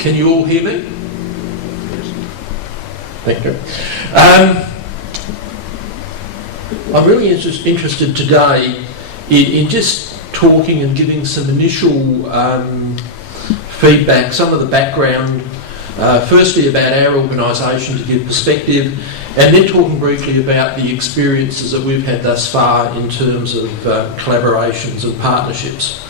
Can you all hear me? Thank you. I'm really interested today in just talking and giving some initial feedback, some of the background, firstly about our organisation to give perspective, and then talking briefly about the experiences that we've had thus far in terms of collaborations and partnerships.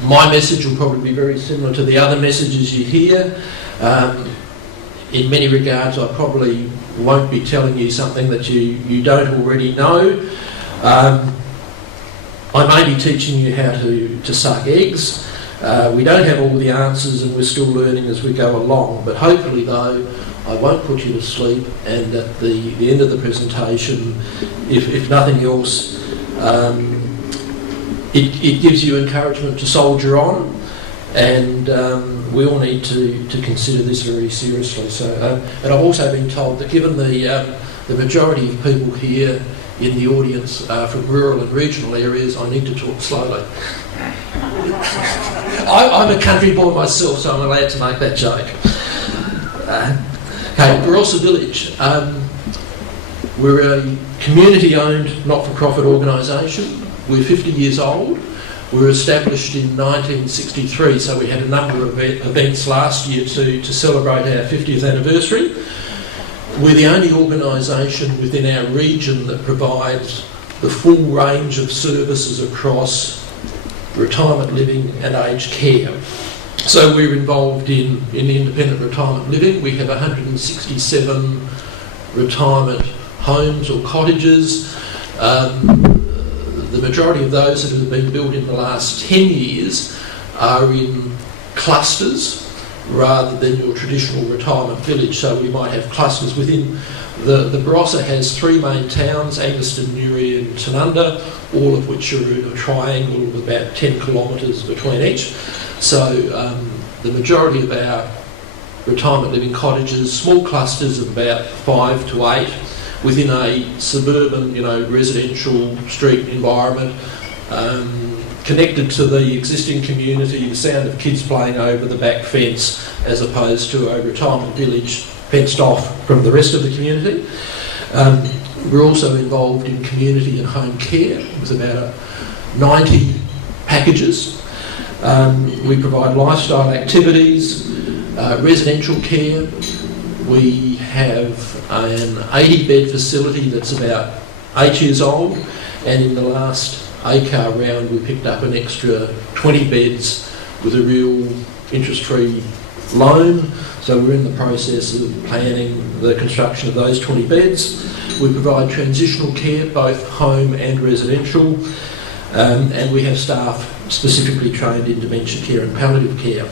My message will probably be very similar to the other messages you hear. In many regards, I probably won't be telling you something that you don't already know. I may be teaching you how to suck eggs. We don't have all the answers and we're still learning as we go along, but hopefully though I won't put you to sleep, and at the end of the presentation, if nothing else, it gives you encouragement to soldier on, and we all need to consider this very seriously. So, and I've also been told that given the majority of people here in the audience from rural and regional areas, I need to talk slowly. I'm a country boy myself, so I'm allowed to make that joke. Okay, Barossa Village. We're a community-owned, not-for-profit organisation. We're 50 years old. We were established in 1963, so we had a number of events last year to celebrate our 50th anniversary. We're the only organisation within our region that provides the full range of services across retirement living and aged care. So we're involved in independent retirement living. We have 167 retirement homes or cottages. The majority of those that have been built in the last 10 years are in clusters rather than your traditional retirement village. So we might have clusters within the Barossa has three main towns, Angaston, Newry and Tanunda, all of which are in a triangle of about 10 kilometres between each. So the majority of our retirement living cottages, small clusters of about 5 to 8 within a suburban, residential street environment, connected to the existing community, the sound of kids playing over the back fence, as opposed to a retirement village fenced off from the rest of the community. We're also involved in community and home care with about 90 packages. We provide lifestyle activities, residential care. We have an 80-bed facility that's about 8 years old, and in the last ACAR round we picked up an extra 20 beds with a real interest-free loan. So we're in the process of planning the construction of those 20 beds. We provide transitional care, both home and residential, and we have staff specifically trained in dementia care and palliative care.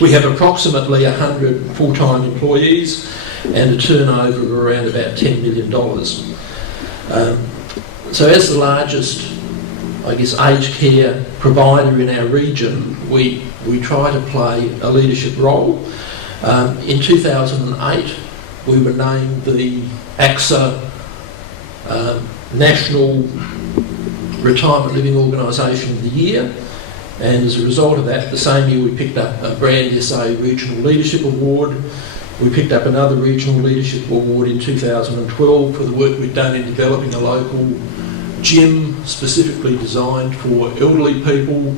We have approximately 100 full-time employees and a turnover of around about $10 million. So as the largest, aged care provider in our region, we try to play a leadership role. In 2008, we were named the AXA National Retirement Living Organisation of the Year, and as a result of that, the same year we picked up a Brand SA Regional Leadership Award. We picked up another Regional Leadership Award in 2012 for the work we've done in developing a local gym specifically designed for elderly people,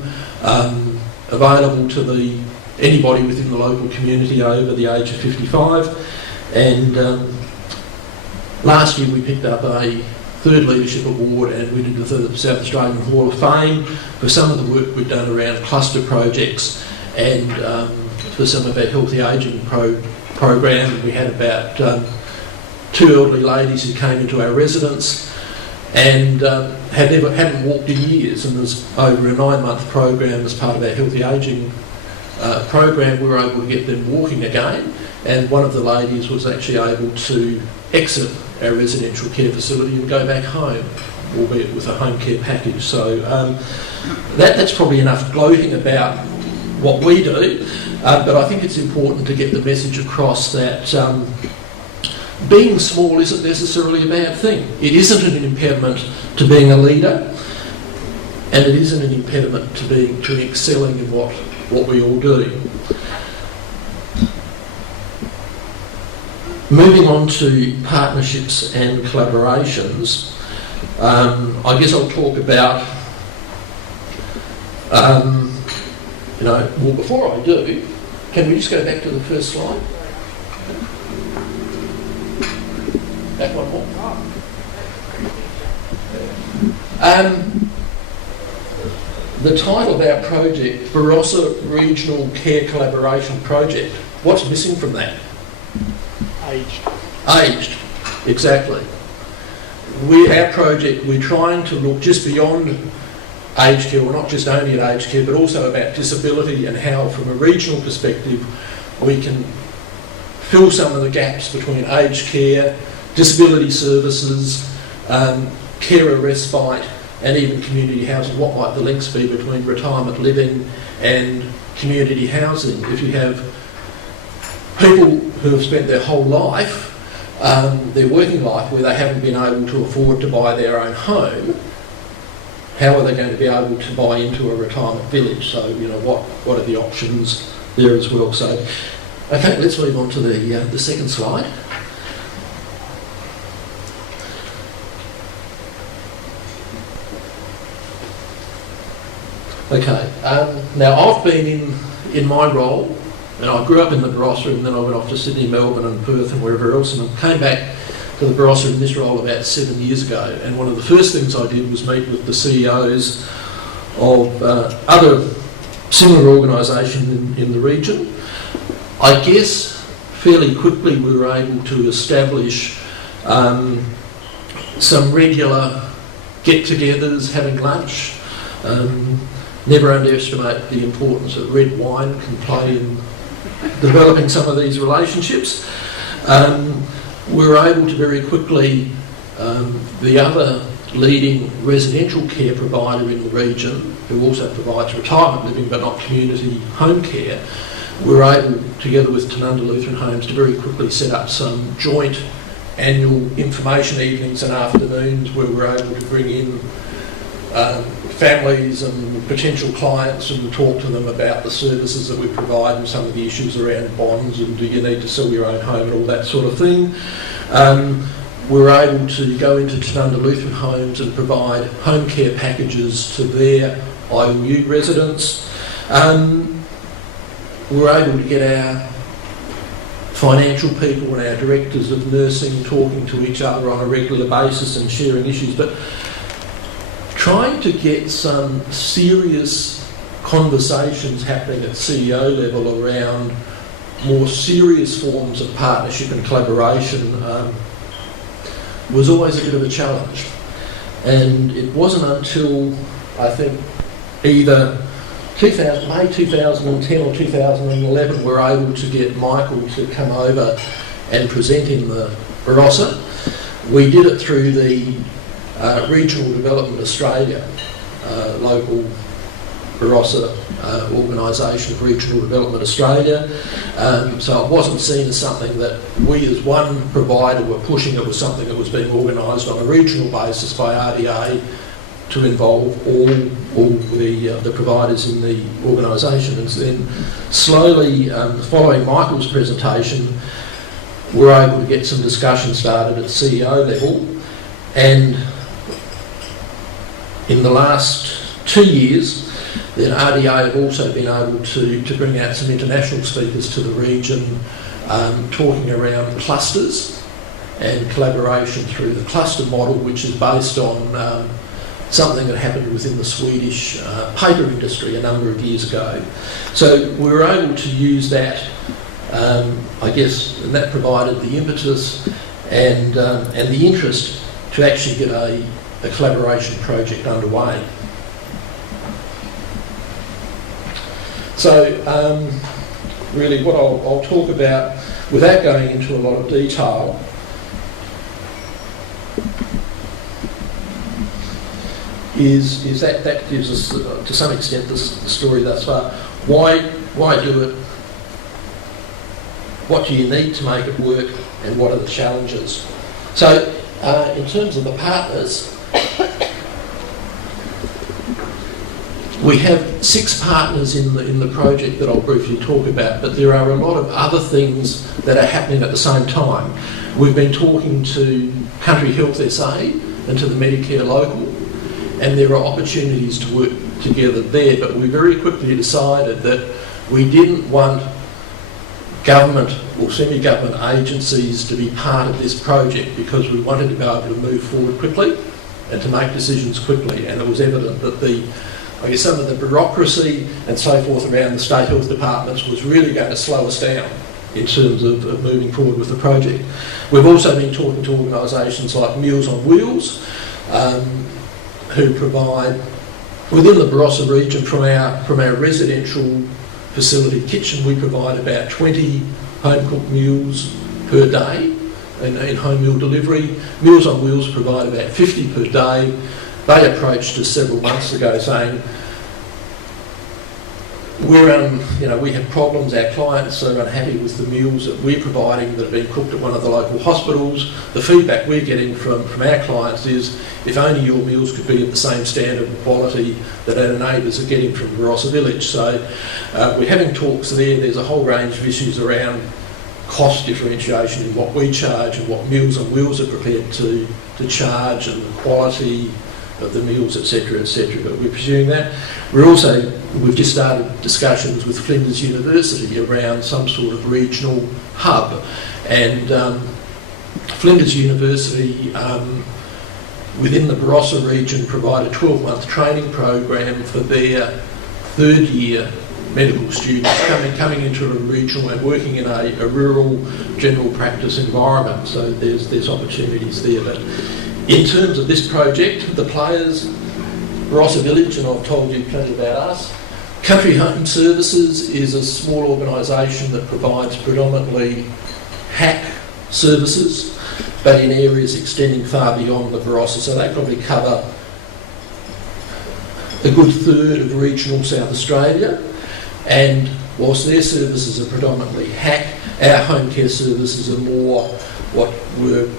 available to anybody within the local community over the age of 55. And last year we picked up a third leadership award, and we did the South Australian Hall of Fame for some of the work we've done around cluster projects and for some of our healthy ageing program. We had about 2 elderly ladies who came into our residence and hadn't walked in years, and was over a 9-month program as part of our healthy ageing program. We were able to get them walking again, and one of the ladies was actually able to exit our residential care facility and go back home, albeit with a home care package. So that's probably enough gloating about what we do, but I think it's important to get the message across that being small isn't necessarily a bad thing. It isn't an impediment to being a leader, and it isn't an impediment to excelling in what what we all do. Moving on to partnerships and collaborations, I guess I'll talk about, well, before I do, can we just go back to the first slide? Back one more. The title of our project, Barossa Regional Care Collaboration Project. What's missing from that? Aged, exactly. Our project, we're trying to look just beyond aged care, well, not just only at aged care, but also about disability and how, from a regional perspective, we can fill some of the gaps between aged care, disability services, carer respite, and even community housing. What might the links be between retirement living and community housing? If you have people who have spent their whole life, their working life, where they haven't been able to afford to buy their own home, how are they going to be able to buy into a retirement village? So, what are the options there as well? So, okay, let's move on to the second slide. Okay, now I've been in my role, and I grew up in the Barossa, and then I went off to Sydney, Melbourne and Perth and wherever else, and I came back to the Barossa in this role about 7 years ago. And one of the first things I did was meet with the CEOs of other similar organisations in the region. I guess fairly quickly we were able to establish some regular get-togethers, having lunch. Never underestimate the importance that red wine can play in developing some of these relationships. We were able to very quickly, the other leading residential care provider in the region, who also provides retirement living but not community home care, we were able, together with Tanunda Lutheran Homes, to very quickly set up some joint annual information evenings and afternoons where we were able to bring in families and potential clients and talk to them about the services that we provide and some of the issues around bonds and do you need to sell your own home and all that sort of thing. We were able to go into Tanunda Lutheran Homes and provide home care packages to their ILU residents. We were able to get our financial people and our directors of nursing talking to each other on a regular basis and sharing issues, but trying to get some serious conversations happening at CEO level around more serious forms of partnership and collaboration was always a bit of a challenge. And it wasn't until, I think, either May 2010 or 2011 we were able to get Michael to come over and present in the Barossa. We did it through the Regional Development Australia, local Barossa organisation of Regional Development Australia. So it wasn't seen as something that we as one provider were pushing, it was something that was being organised on a regional basis by RDA to involve all the providers in the organisation. And then slowly, following Michael's presentation, we were able to get some discussion started at CEO level, and in the last 2 years, then RDA have also been able to bring out some international speakers to the region, talking around clusters and collaboration through the cluster model, which is based on something that happened within the Swedish paper industry a number of years ago. So we were able to use that, I guess, and that provided the impetus and the interest to actually get a collaboration project underway. So really what I'll talk about, without going into a lot of detail, is that gives us, to some extent, the story thus far. Why do it? What do you need to make it work, and what are the challenges? So, in terms of the partners, We have 6 partners in the project that I'll briefly talk about, but there are a lot of other things that are happening at the same time. We've been talking to Country Health SA and to the Medicare Local, and there are opportunities to work together there, but we very quickly decided that we didn't want government or semi-government agencies to be part of this project, because we wanted to be able to move forward quickly and to make decisions quickly, and it was evident that some of the bureaucracy and so forth around the state health departments was really going to slow us down in terms of moving forward with the project. We've also been talking to organisations like Meals on Wheels, who provide, within the Barossa region, from our residential facility kitchen, we provide about 20 home-cooked meals per day in home meal delivery. Meals on Wheels provide about 50 per day. They approached us several months ago saying, we have problems, our clients are unhappy with the meals that we're providing that have been cooked at one of the local hospitals. The feedback we're getting from our clients is, if only your meals could be of the same standard and quality that our neighbours are getting from Barossa Village. So we're having talks there. There's a whole range of issues around cost differentiation in what we charge and what Meals on Wheels are prepared to charge, and the quality of the meals, etc., but we're pursuing that. We've just started discussions with Flinders University around some sort of regional hub, and Flinders University within the Barossa region provide a 12-month training program for their third-year medical students coming into a regional and working in a rural general practice environment. So there's opportunities there. But in terms of this project, the players, Barossa Village, and I've told you plenty about us. Country Home Services is a small organisation that provides predominantly HAC services, but in areas extending far beyond the Barossa. So they probably cover a good third of regional South Australia. And whilst their services are predominantly HAC, our home care services are more what were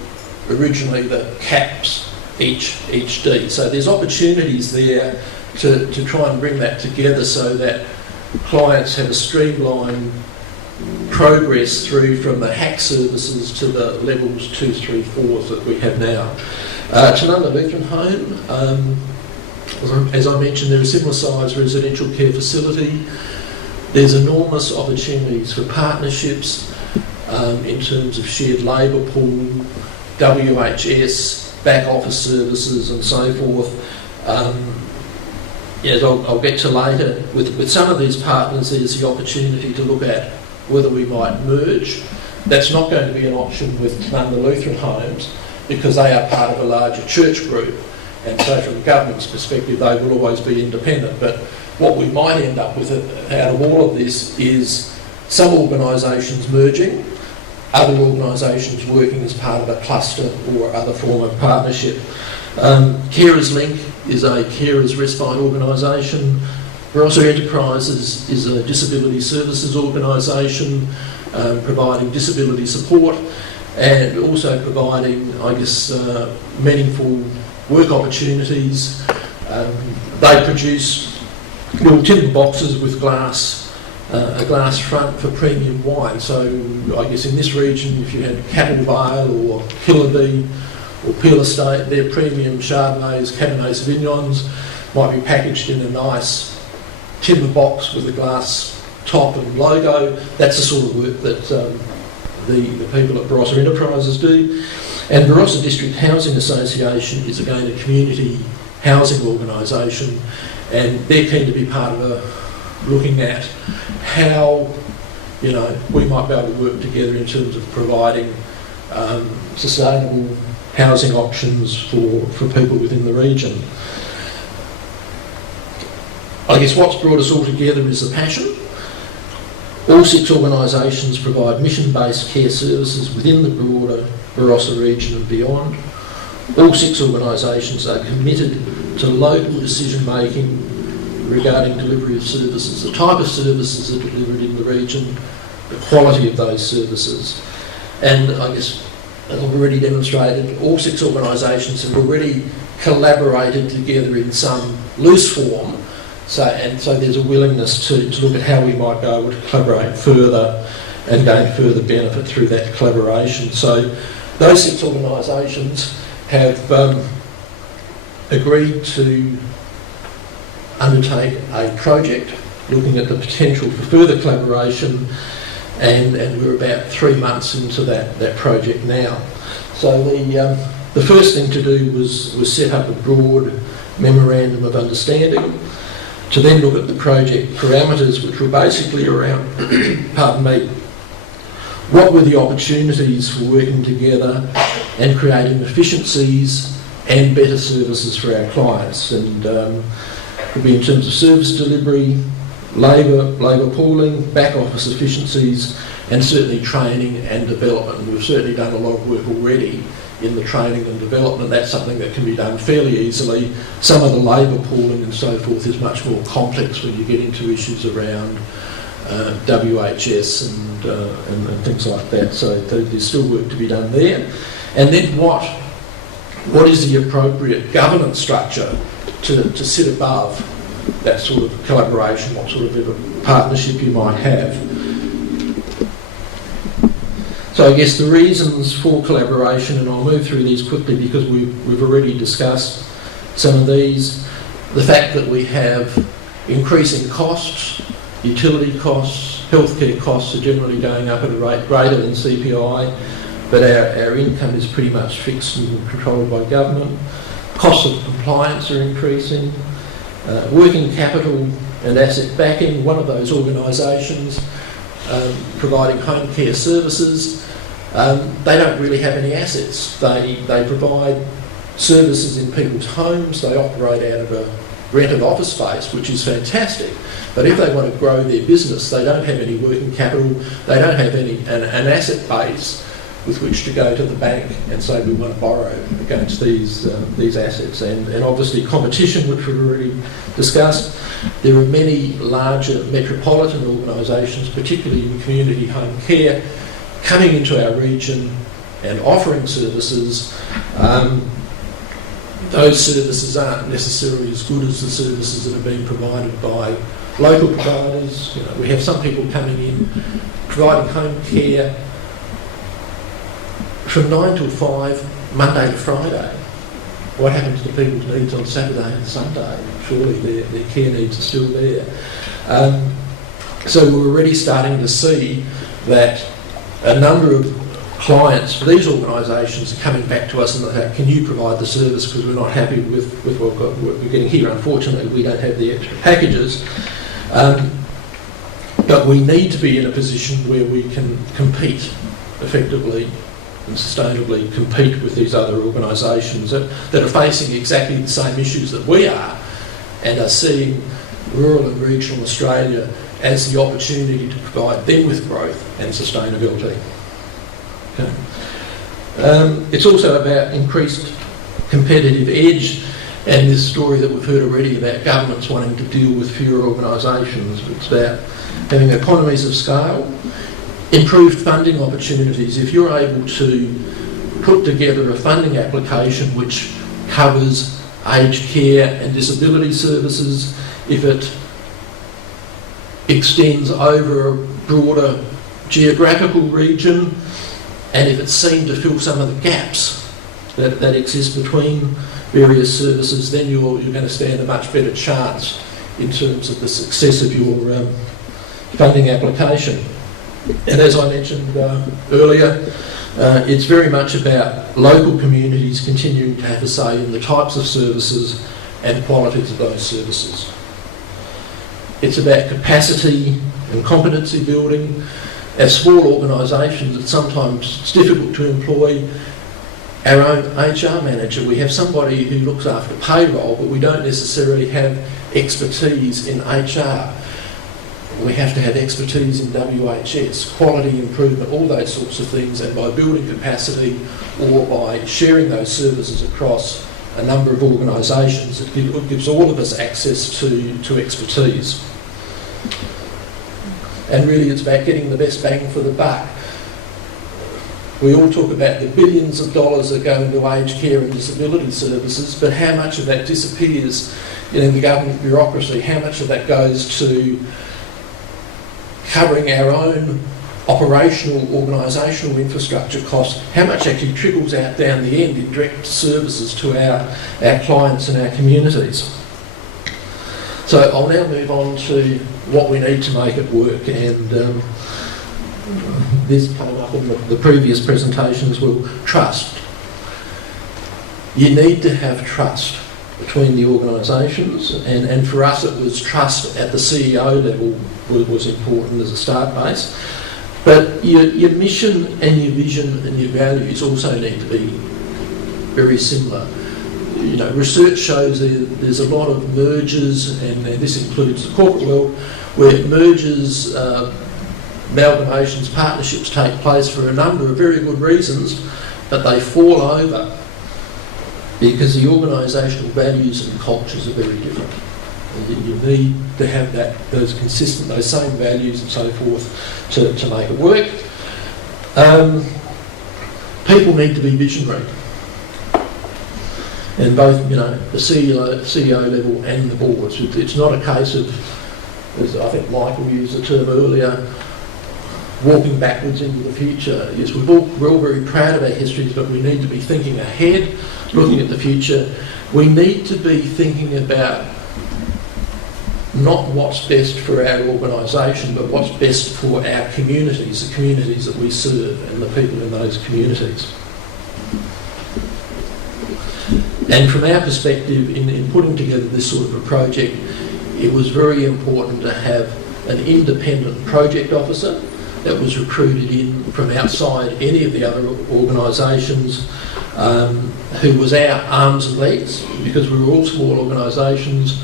originally the CAPS HD. So there's opportunities there to try and bring that together so that clients have a streamlined progress through from the HAC services to the levels 2, 3, 4s that we have now. Tanunda Lutheran Home, as I mentioned, they're a similar size residential care facility. There's enormous opportunities for partnerships in terms of shared labour pool, WHS, back office services and so forth. As I'll get to later, with some of these partners there's the opportunity to look at whether we might merge. That's not going to be an option with Tanunda Lutheran Homes, because they are part of a larger church group, and so from the government's perspective they will always be independent. But what we might end up with out of all of this is some organisations merging, other organisations working as part of a cluster or other form of partnership. Carers Link is a carers respite organisation. Barossa Enterprises is a disability services organisation providing disability support and also providing, meaningful work opportunities. They produce little timber boxes with a glass front for premium wine. So I guess in this region, if you had Cattle Vale or Killarney or Peel Estate, their premium Chardonnays, Cabernet Sauvignons might be packaged in a nice timber box with a glass top and logo. That's the sort of work that the people at Barossa Enterprises do. And Barossa District Housing Association is again a community housing organisation, and they're keen to be part of looking at how we might be able to work together in terms of providing sustainable housing options for people within the region. I guess what's brought us all together is the passion. All 6 organisations provide mission-based care services within the broader Barossa region and beyond. All 6 organisations are committed to local decision-making regarding delivery of services, the type of services that are delivered in the region, the quality of those services. And I guess, as I've already demonstrated, all 6 organisations have already collaborated together in some loose form So there's a willingness to look at how we might be able to collaborate further and gain further benefit through that collaboration. So those 6 organisations have agreed to undertake a project looking at the potential for further collaboration, and we're about 3 months into that project now. So the first thing to do was set up a broad memorandum of understanding to then look at the project parameters, which were basically around, pardon me, what were the opportunities for working together and creating efficiencies and better services for our clients. And could be in terms of service delivery, labour pooling, back office efficiencies, and certainly training and development. We've certainly done a lot of work already in the training and development. That's something that can be done fairly easily. Some of the labour pooling and so forth is much more complex when you get into issues around WHS and things like that. So there's still work to be done there. And then what is the appropriate governance structure to sit above that sort of collaboration, what sort of partnership you might have. So I guess the reasons for collaboration, and I'll move through these quickly because we've already discussed some of these. The fact that we have increasing costs, utility costs, healthcare costs are generally going up at a rate greater than CPI, but our income is pretty much fixed and controlled by government. Costs of compliance are increasing. Working capital and asset backing, one of those organisations providing home care services, they don't really have any assets. They provide services in people's homes. They operate out of a rented office space, which is fantastic. But if they want to grow their business, they don't have any working capital. They don't have an asset base with which to go to the bank and say we want to borrow against these assets. And obviously competition, which we've already discussed. There are many larger metropolitan organisations, particularly in community home care, coming into our region and offering services. Those services aren't necessarily as good as the services that are being provided by local providers. You know, we have some people coming in providing home care from 9 till 5, Monday to Friday. What happens to people's needs on Saturday and Sunday? Surely their care needs are still there. So we're already starting to see that a number of clients for these organisations are coming back to us and saying, can you provide the service because we're not happy with what we're getting here. Unfortunately, we don't have the extra packages. But we need to be in a position where we can compete effectively and sustainably compete with these other organisations that are facing exactly the same issues that we are and are seeing rural and regional Australia as the opportunity to provide them with growth and sustainability. Okay. It's also about increased competitive edge, and this story that we've heard already about governments wanting to deal with fewer organisations. It's about having economies of scale, improved funding opportunities. If you're able to put together a funding application which covers aged care and disability services, if it extends over a broader geographical region, and if it's seen to fill some of the gaps that exist between various services, then you're going to stand a much better chance in terms of the success of your funding application. And as I mentioned earlier, it's very much about local communities continuing to have a say in the types of services and qualities of those services. It's about capacity and competency building. As small organisations, it's sometimes difficult to employ our own HR manager. We have somebody who looks after payroll, but we don't necessarily have expertise in HR. We have to have expertise in WHS, quality improvement, all those sorts of things, and by building capacity or by sharing those services across a number of organisations, it gives all of us access to expertise. And really it's about getting the best bang for the buck. We all talk about the billions of dollars that go into aged care and disability services, but how much of that disappears in the government bureaucracy? How much of that goes to covering our own operational, organisational infrastructure costs? How much actually trickles out down the end in direct services to our clients and our communities? So I'll now move on to what we need to make it work, and this came up in the previous presentations. Well, trust. You need to have trust between the organisations, and for us it was trust at the CEO level was important as a start base. But your mission and your vision and your values also need to be very similar. You know, research shows there's a lot of mergers, and this includes the corporate world, where mergers, amalgamations, partnerships take place for a number of very good reasons, but they fall over because the organisational values and cultures are very different. And you need to have those same values and so forth to make it work. People need to be visionary. And both, the CEO level and the boards. It's not a case of, as I think Michael used the term earlier, walking backwards into the future. Yes, we're all very proud of our histories, but we need to be thinking ahead, looking at the future. We need to be thinking about not what's best for our organisation, but what's best for our communities, the communities that we serve and the people in those communities. And from our perspective, in putting together this sort of a project, it was very important to have an independent project officer that was recruited in from outside any of the other organisations, who was our arms and legs, because we were all small organisations.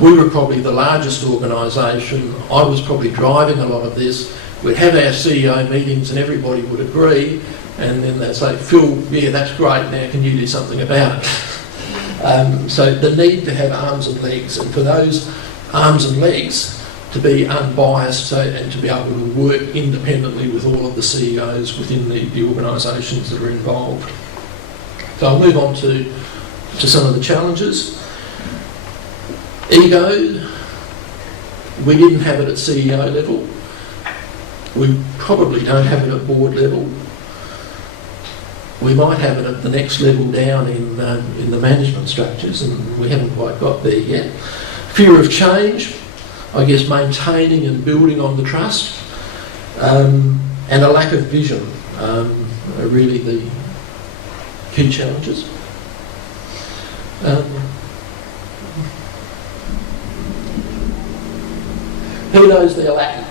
We were probably the largest organisation. I was probably driving a lot of this. We'd have our CEO meetings and everybody would agree, and then they'd say, Phil, yeah, that's great, now can you do something about it? So the need to have arms and legs, and for those arms and legs to be unbiased and to be able to work independently with all of the CEOs within the organisations that are involved. So I'll move on to some of the challenges. Ego, we didn't have it at CEO level. We probably don't have it at board level. We might have it at the next level down in the management structures, and we haven't quite got there yet. Fear of change, I guess maintaining and building on the trust, and a lack of vision are really the key challenges. Who knows their Latin?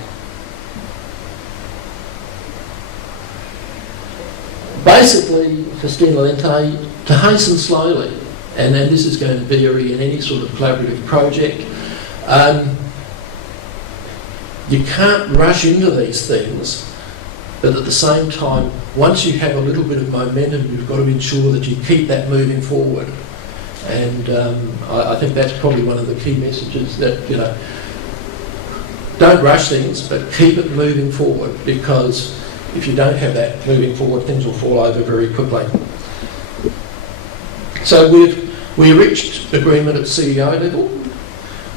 Basically, Festina Lente, to hasten slowly, and this is going to vary in any sort of collaborative project. You can't rush into these things, but at the same time, once you have a little bit of momentum, you've got to ensure that you keep that moving forward. And I think that's probably one of the key messages, that, don't rush things, but keep it moving forward, because if you don't have that moving forward, things will fall over very quickly. So we reached agreement at CEO level.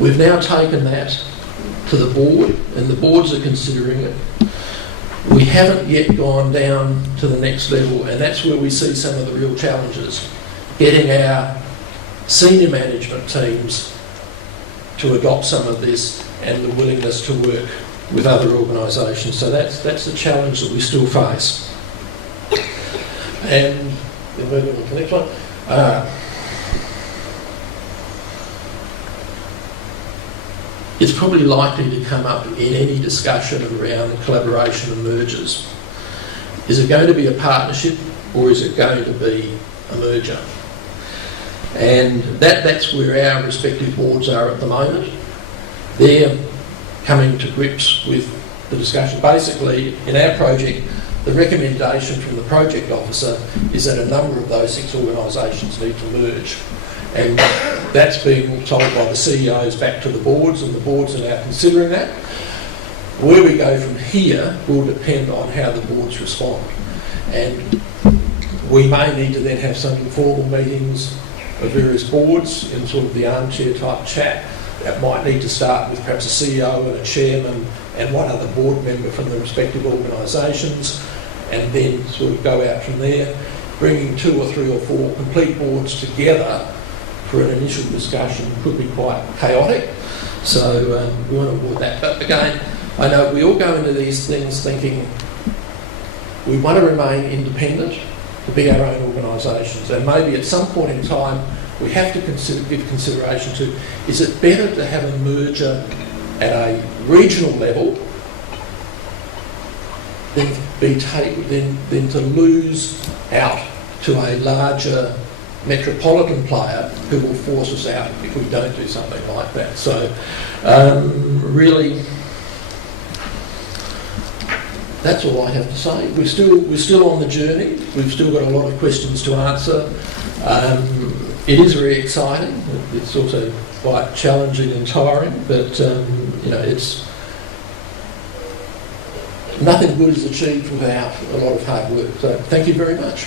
We've now taken that to the board, and the boards are considering it. We haven't yet gone down to the next level, and that's where we see some of the real challenges. Getting our senior management teams to adopt some of this, and the willingness to work with other organisations. So that's the challenge that we still face. And then moving on to the next one. It's probably likely to come up in any discussion around collaboration and mergers. Is it going to be a partnership, or is it going to be a merger? And that's where our respective boards are at the moment. They're coming to grips with the discussion. Basically, in our project, the recommendation from the project officer is that a number of those 6 organisations need to merge. And that's being told by the CEOs back to the boards, and the boards are now considering that. Where we go from here will depend on how the boards respond. and we may need to then have some informal meetings of various boards in sort of the armchair type chat. That might need to start with perhaps a CEO and a chairman and one other board member from the respective organisations, and then sort of go out from there, bringing 2 or 3 or 4 complete boards together for an initial discussion could be quite chaotic. So we want to avoid that. But again, I know we all go into these things thinking we want to remain independent, to be our own organisations, and maybe at some point in time we have to give consideration to, is it better to have a merger at a regional level than to lose out to a larger metropolitan player who will force us out if we don't do something like that. So really, that's all I have to say. We're still on the journey. We've still got a lot of questions to answer. It is very exciting. It's also quite challenging and tiring, but it's nothing good is achieved without a lot of hard work. So thank you very much.